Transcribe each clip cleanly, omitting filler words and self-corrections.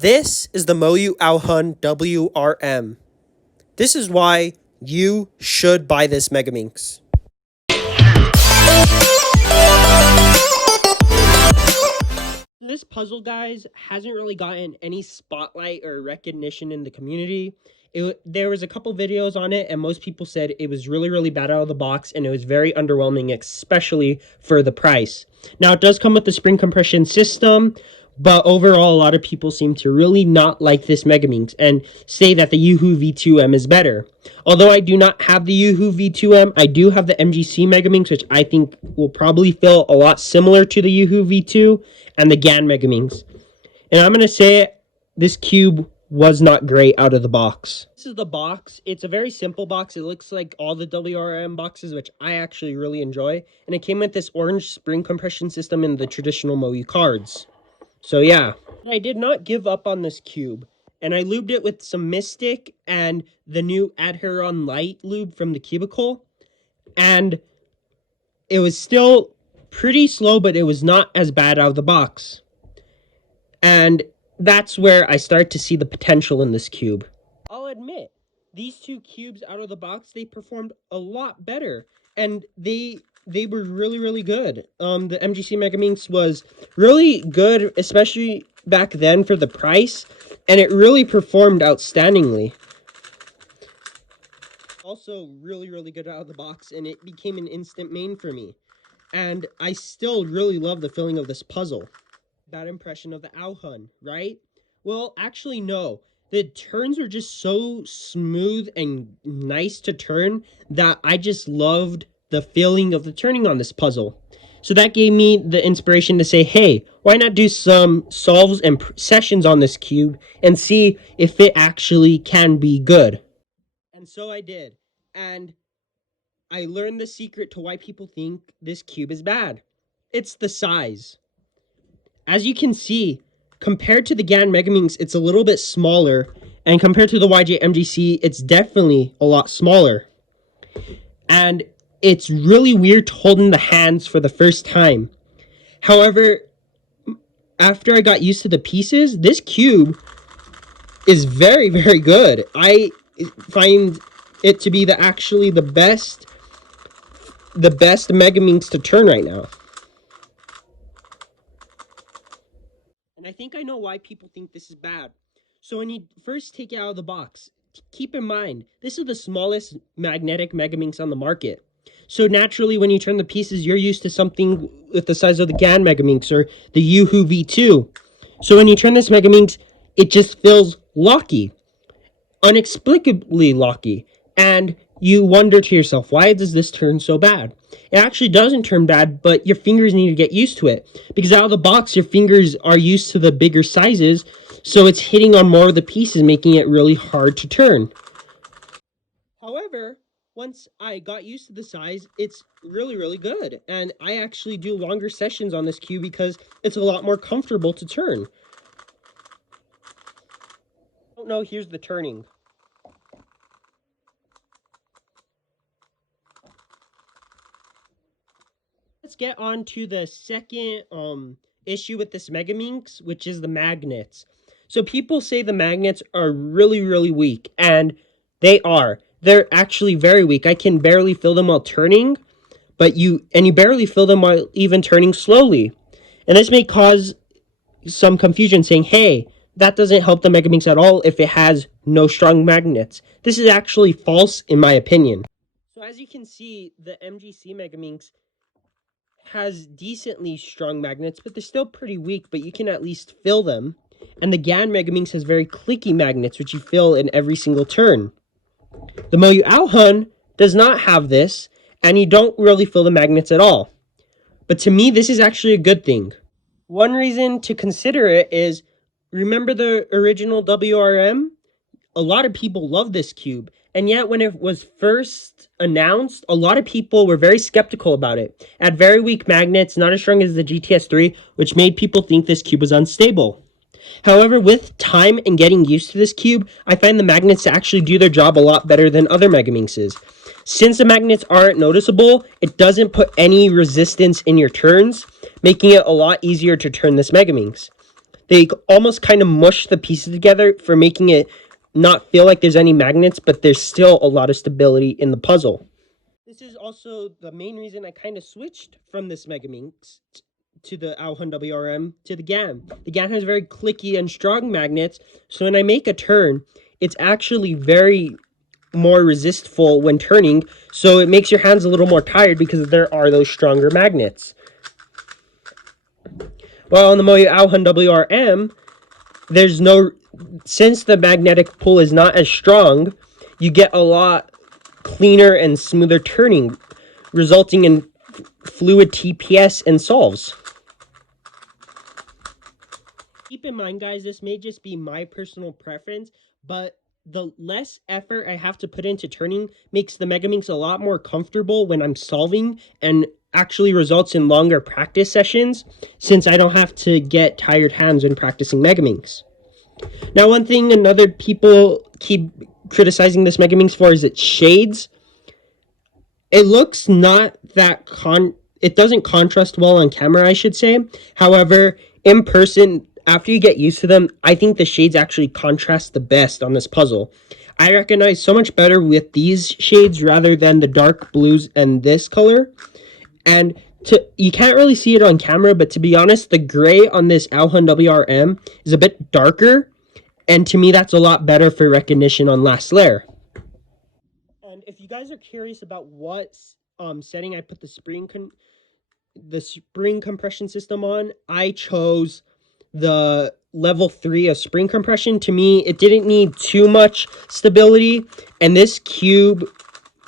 This is the AoHun WRM. This is why you should buy this Megaminx. This puzzle, guys, hasn't really gotten any spotlight or recognition in the community. There was a couple videos on it, and most people said it was really bad out of the box, and it was very underwhelming, especially for the price. Now, it does come with the spring compression system, but overall, a lot of people seem to really not like this Megaminx and say that the AoHun V2M is better. Although I do not have the AoHun V2M, I do have the MGC Megaminx, which I think will probably feel a lot similar to the AoHun V2 and the GAN Megaminx. And I'm going to say this cube was not great out of the box. This is the box. It's a very simple box. It looks like all the WRM boxes, which I actually really enjoy. And it came with this orange spring compression system and the traditional MOU cards. So yeah, I did not give up on this cube, and I lubed it with some Mystic and the new AoHun Light lube from the Cubicle, and it was still pretty slow, but it was not as bad out of the box. And that's where I start to see the potential in this cube. I'll admit, these two cubes out of the box, they performed a lot better, and they were really good. The MGC Megaminx was really good, especially back then for the price, and it really performed outstandingly. Also really good out of the box, and it became an instant main for me. And I still really love the feeling of this puzzle. That impression of the AoHun, right? Well, actually no. The turns are just so smooth and nice to turn that I just loved the feeling of the turning on this puzzle. So that gave me the inspiration to say, hey, why not do some solves and sessions on this cube and see if it actually can be good. And so I did. And I learned the secret to why people think this cube is bad. It's the size. As you can see, compared to the GAN Megaminx, it's a little bit smaller. And compared to the YJ MGC, it's definitely a lot smaller. And it's really weird to hold in the hands for the first time. However, after I got used to the pieces, this cube is very good. I find it to be actually the best Megaminx to turn right now. And I think I know why people think this is bad. So when you first take it out of the box, keep in mind, this is the smallest magnetic Megaminx on the market. So naturally, when you turn the pieces, you're used to something with the size of the GAN Megaminx or the AoHun V2. So when you turn this Megaminx, it just feels locky. Inexplicably locky. And you wonder to yourself, why does this turn so bad? It actually doesn't turn bad, but your fingers need to get used to it. Because out of the box, your fingers are used to the bigger sizes, so it's hitting on more of the pieces, making it really hard to turn. However, once I got used to the size, it's really good. And I actually do longer sessions on this cube because it's a lot more comfortable to turn. Oh no, here's the turning. Let's get on to the second issue with this Megaminx, which is the magnets. So people say the magnets are really weak, and they are. They're actually very weak. I can barely feel them while turning, but you barely feel them while even turning slowly. And this may cause some confusion saying, hey, that doesn't help the Megaminx at all if it has no strong magnets. This is actually false in my opinion. So as you can see, the MGC Megaminx has decently strong magnets, but they're still pretty weak, but you can at least feel them. And the GAN Megaminx has very clicky magnets, which you feel in every single turn. The MOU AoHun does not have this, and you don't really feel the magnets at all. But to me, this is actually a good thing. One reason to consider it is, remember the original WRM? A lot of people love this cube, and yet when it was first announced, a lot of people were very skeptical about it. It had very weak magnets, not as strong as the GTS3, which made people think this cube was unstable. However, with time and getting used to this cube, I find the magnets actually do their job a lot better than other Megaminxes. Since the magnets aren't noticeable, it doesn't put any resistance in your turns, making it a lot easier to turn this Megaminx. They almost kind of mush the pieces together for making it not feel like there's any magnets, but there's still a lot of stability in the puzzle. This is also the main reason I kind of switched from this Megaminx to the AoHun WRM to the GAN. The GAN has very clicky and strong magnets, so when I make a turn, it's actually very more resistful when turning, so it makes your hands a little more tired because there are those stronger magnets. While on the AoHun WRM, there's no, since the magnetic pull is not as strong, you get a lot cleaner and smoother turning, resulting in fluid TPS and solves. Keep in mind, guys, this may just be my personal preference, but the less effort I have to put into turning makes the Megaminx a lot more comfortable when I'm solving, and actually results in longer practice sessions since I don't have to get tired hands when practicing Megaminx. Now, one thing another people keep criticizing this Megaminx for is its shades. It looks not that it doesn't contrast well on camera, I should say. However, in person, after you get used to them, I think the shades actually contrast the best on this puzzle. I recognize so much better with these shades rather than the dark blues and this color. And you can't really see it on camera, but to be honest, the gray on this AoHun WRM is a bit darker, and to me that's a lot better for recognition on last layer. And if you guys are curious about what setting I put the spring compression system on, I chose the level 3 of spring compression. To me, it didn't need too much stability, and this cube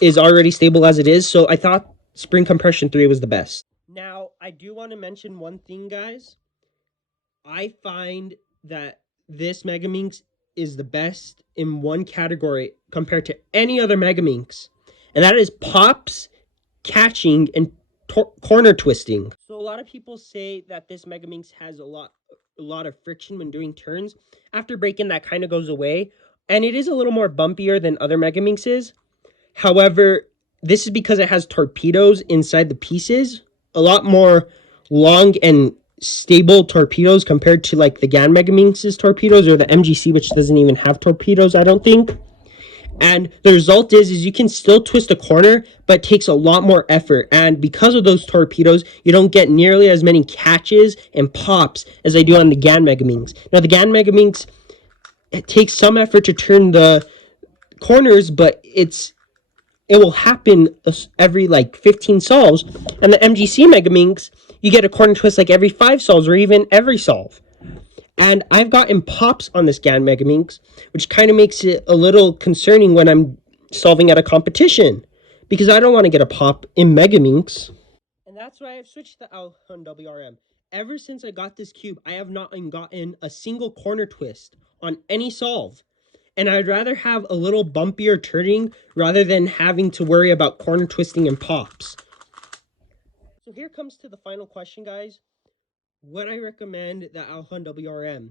is already stable as it is, so I thought spring compression 3 was the best. Now, I do want to mention one thing, guys. I find that this Megaminx is the best in one category compared to any other Megaminx, and that is pops, catching, and corner twisting. So a lot of people say that this Megaminx has a lot of friction when doing turns. After breaking, that kind of goes away, and it is a little more bumpier than other Megaminxes. However, this is because it has torpedoes inside the pieces, a lot more long and stable torpedoes compared to like the GAN Megaminx's torpedoes or the MGC, which doesn't even have torpedoes, I don't think. And the result is you can still twist a corner, but it takes a lot more effort. And because of those torpedoes, you don't get nearly as many catches and pops as I do on the GAN Megaminx. Now, the GAN Megaminx, it takes some effort to turn the corners, but it will happen every like 15 solves. And the MGC Megaminx, you get a corner twist like every 5 solves or even every solve. And I've gotten pops on this GAN Megaminx, which kind of makes it a little concerning when I'm solving at a competition, because I don't want to get a pop in Megaminx. And that's why I've switched to AoHun WRM. Ever since I got this cube, I have not gotten a single corner twist on any solve. And I'd rather have a little bumpier turning rather than having to worry about corner twisting and pops. So here comes to the final question, guys. Would I recommend the AoHun WRM?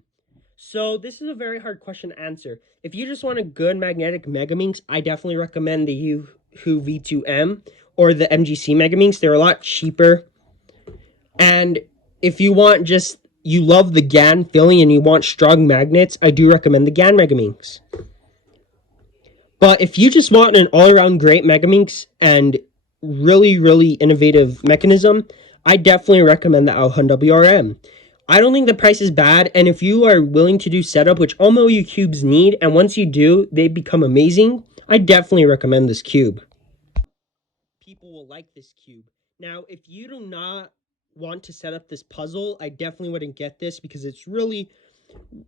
So this is a very hard question to answer. If you just want a good magnetic Megaminx, I definitely recommend the AoHun V2M or the MGC Megaminx. They're a lot cheaper. And if you want you love the GAN feeling and you want strong magnets, I do recommend the GAN Megaminx. But if you just want an all-around great Megaminx and really, really innovative mechanism, I definitely recommend the AoHun WRM. I don't think the price is bad, and if you are willing to do setup, which all MoU cubes need, and once you do, they become amazing, I definitely recommend this cube. People will like this cube. Now, if you do not want to set up this puzzle, I definitely wouldn't get this because it's really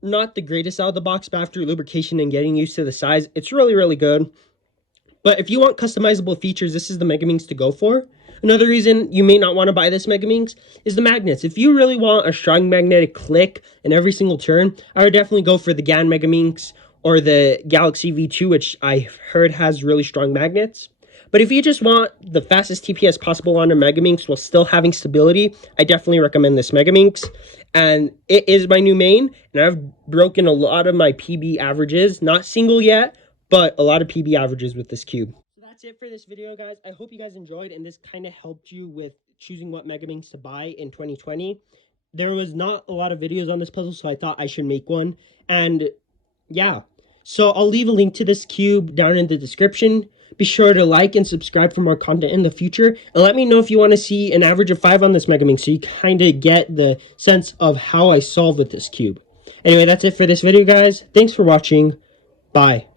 not the greatest out of the box, but after lubrication and getting used to the size, it's really, really good. But if you want customizable features, this is the Megaminx to go for. Another reason you may not want to buy this Megaminx is the magnets. If you really want a strong magnetic click in every single turn, I would definitely go for the GAN Megaminx or the Galaxy V2, which I heard has really strong magnets. But if you just want the fastest TPS possible on a Megaminx while still having stability, I definitely recommend this Megaminx. And it is my new main, and I've broken a lot of my PB averages. Not single yet, but a lot of PB averages with this cube. So that's it for this video, guys. I hope you guys enjoyed, and this kind of helped you with choosing what Megaminx to buy in 2020. there was not a lot of videos on this puzzle, so I thought I should make one. And yeah, so I'll leave a link to this cube down in the description. Be sure to like and subscribe for more content in the future. And let me know if you want to see an average of 5 on this Megaminx, so you kind of get the sense of how I solve with this cube. Anyway, that's it for this video, guys. Thanks for watching. Bye.